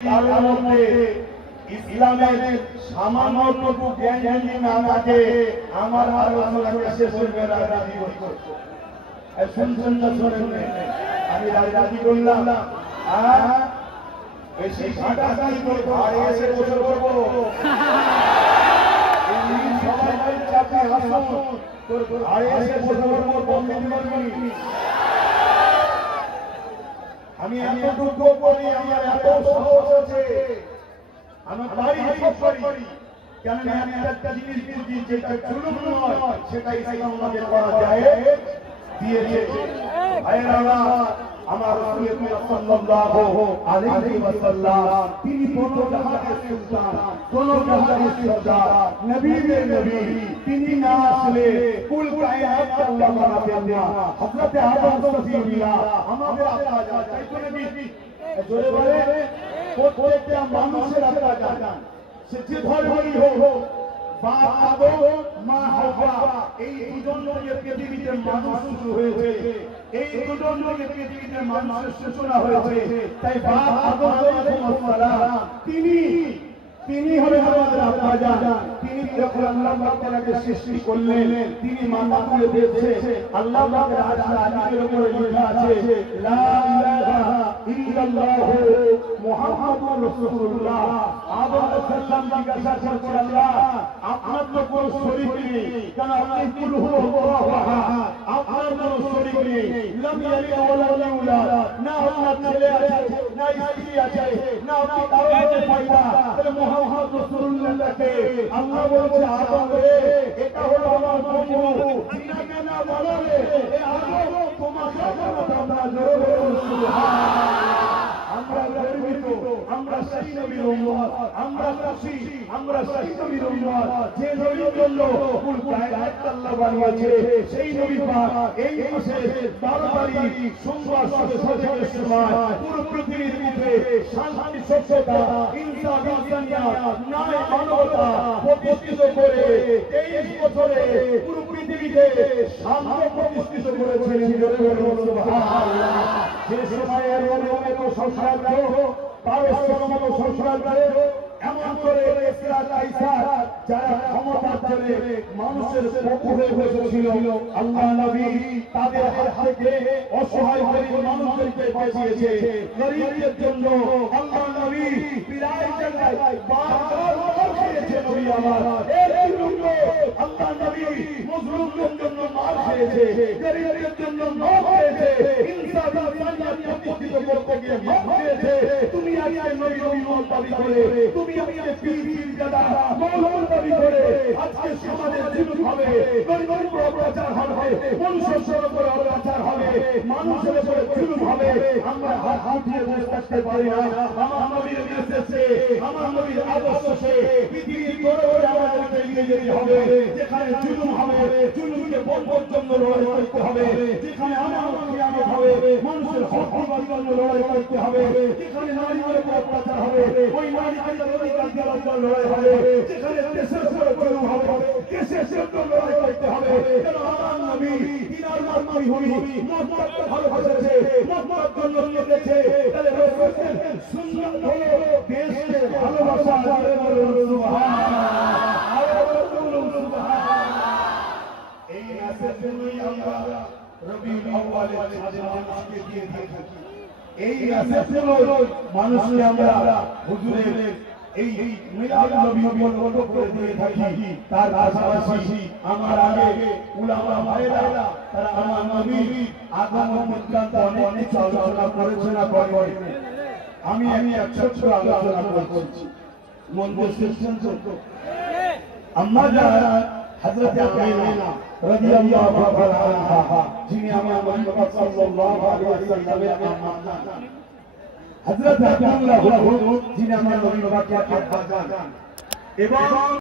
তার মধ্যে ইসলামের সামান্যটুকু জ্ঞান যদি না থাকে আমার আলোচনাকে শেষ করবে রাজি করছে। শুনছেন না শোনেন? আমি রাজি করলাম বেশি ঘাটাঘাটি করে ঘরে এসে বসে করবো সবাই চাপে আসুন তোর ঘরে এসে বসে করবো বন্ধ করবি। আমি এতটুকু করি, আমার এত সাহস আছে, আমার বাড়ি সব করি, কেন আমি একটা জিনিস বুঝি যেটা জুলুম নয় সেটা ইসলাম আমাকে করা যায় দিয়েছে। ভাইরা আমার রাসূল সাল্লাল্লাহু আলাইহি ওয়াসাল্লাম তিনি কোন জাহানের সুলতান, কোন জাহানের সরদার, নবীদের নবী, তিনি না আসলে কুল কায়নাত আল্লাহ বানাতেন না। হযরত আদম সফিউল্লাহ আমাদের আব্বা জান, তাই তো নবী জোরে বলে প্রত্যেকটা মানুষের আব্বা জান, সে যে ধর্মেরই হোক, বাপ আদম মা হাওয়া, এই দুজন থেকে পৃথিবীতে মানুষ শুরু হয়েছে, এই দুজন থেকে পৃথিবীতে মানুষের সূচনা হয়েছে। তাই বাপ আদম আলাইহিস সালাম তিনি হলেন আমাদের আব্বা জান। তিনি যখন আল্লাহ তাআলাকে সৃষ্টি করলেন তিনি মাথা তুলে দিয়েছে, আল্লাহ পাকের আরশের উপরে লেখা আছে লা ইলাহা ইল্লাল্লাহু মুহাম্মাদুর রাসূলুল্লাহ। আদম আলাইহিস সালাম জিজ্ঞাসা করলেন আল্লাহ আপনার তো কোনো শরীক নেই, কেন আপনি কুল হুয়াল্লাহু আহাদ, আপনার কোনো শরীক নেই, লাম ইয়ালিদ ওয়া লাম ইউলাদ, না আপনার ছেলে আছে না স্ত্রী আছে না আপনি কারো পয়দা। তাহলে মুহাম্মদ রাসূলুল্লাহকে আল্লাহ বলছে আদম রে এটা হলো আমার বন্ধু, জিনাকে না বানালে এই আদম তোমাকে বানাতে আমরা জোরে বলুন সুবহানাল্লাহ। আমরা গর্বিত, আমরা সেই নবীর উম্মত, আমরা খুশি, আমরা সেই নবীর উম্মত যে নবীর জন্য কুল কায়নাত আল্লাহ বানিয়েছে। সেই নবী পাক এই মাসে 12 তারিখ সোমবার সকালের সময় পুরো পৃথিবীর মধ্যে শান্তি, সভ্যতা, ইনসানিয়ত, ন্যায়, মানবতা প্রতিষ্ঠিত করে 23 বছরে পুরো পৃথিবীতে শান্তি প্রতিষ্ঠিত করেছিলেন। জোরে বলুন সুবহানাল্লাহ। যে সময়ে রোমের সংসার পারস্যের মতো সংসার এমন করে কাইসার যারা ক্ষমতা চলে মানুষের পক্ষ হয়ে বসেছিল, আল্লাহ নবী তাদের হাত থেকে অসহায় গরিব মানুষদেরকে বাঁচিয়েছে। গরিবদের জন্য আল্লাহ নবী প্রায় জায়গায় বারবার মার খেয়েছে। নবী আমার এর জন্য আল্লাহ নবী মুসলিমদের জন্য মার খেয়েছে, গরিবদের জন্য মার খেয়েছে, ইনসানিয়ত প্রতিষ্ঠিত করতে গিয়ে মার খেয়েছে। তুমি আজকে নবী দাবি করে, তুমি আজকে পীর দাদা মৌলবি দাবি করে আজকে সমাজে জুলুম হবে, গরিবের উপর অত্যাচার হবে, মনুষ্যের উপর অত্যাচার হবে, মানুষের উপর জুলুম হবে। আমরা হাত উঠিয়ে বসে থাকতে পারি না। আমার নবীর এসেছে, আমার নবীর আদর্শে পৃথিবীর দরবারে আমাদেরকে এগিয়ে যেতে হবে। যেখানে জুলুম হবে জুলুমকে বন্ধের জন্য লড়াই করতে হবে, যেখানে আমার কিয়ামত হবে মানুষের হক দিবার জন্য লড়াই করতে হবে, যেখানে নারীদের উপর অত্যাচার হবে ওই নারীদের অধিকার দেওয়ার জন্য লড়াই হবে, যেখানে দেশের উপর জুলুম হবে দেশের জন্য লড়াই করতে হবে। কেন আমার নবী তিনার মাতৃ ভূমি মক্কাকে ভালোবেসেছে, মক্কার জন্য লিখেছে। তাহলে রাসূলের সুন্নাত হলো দেশকে ভালোবাসা। জোরে বলুন সুবহানাল্লাহ, আরো বলুন সুবহানাল্লাহ। এই মাসের জন্যই আমরা রবিউল আউয়ালের চাঁদের মানুষকে দিয়ে থাকি। এই মাসের মানুষকে আমরা হুজুরের এই মিলাদ নবী বলবো করে দিয়ে থাকি। তার পাশাপাশি আমার আগে উলামা ভাইরা তারা আমার নবী আগমন সংক্রান্ত অনেক আলোচনা করেছে না করে। আমি একটা ছোট আলোচনা করছি, মন বসেছেন তো। আম্মা জান হযরত আমিনা রাদিয়াল্লাহু আনহা যিনি আমার মুহাম্মদ সাল্লাল্লাহু আলাইহি ওয়াসাল্লামের আম্মা জান, হযরত আব্দুল্লাহ যিনি আমার নবী পাকের আব্বা জান, এবং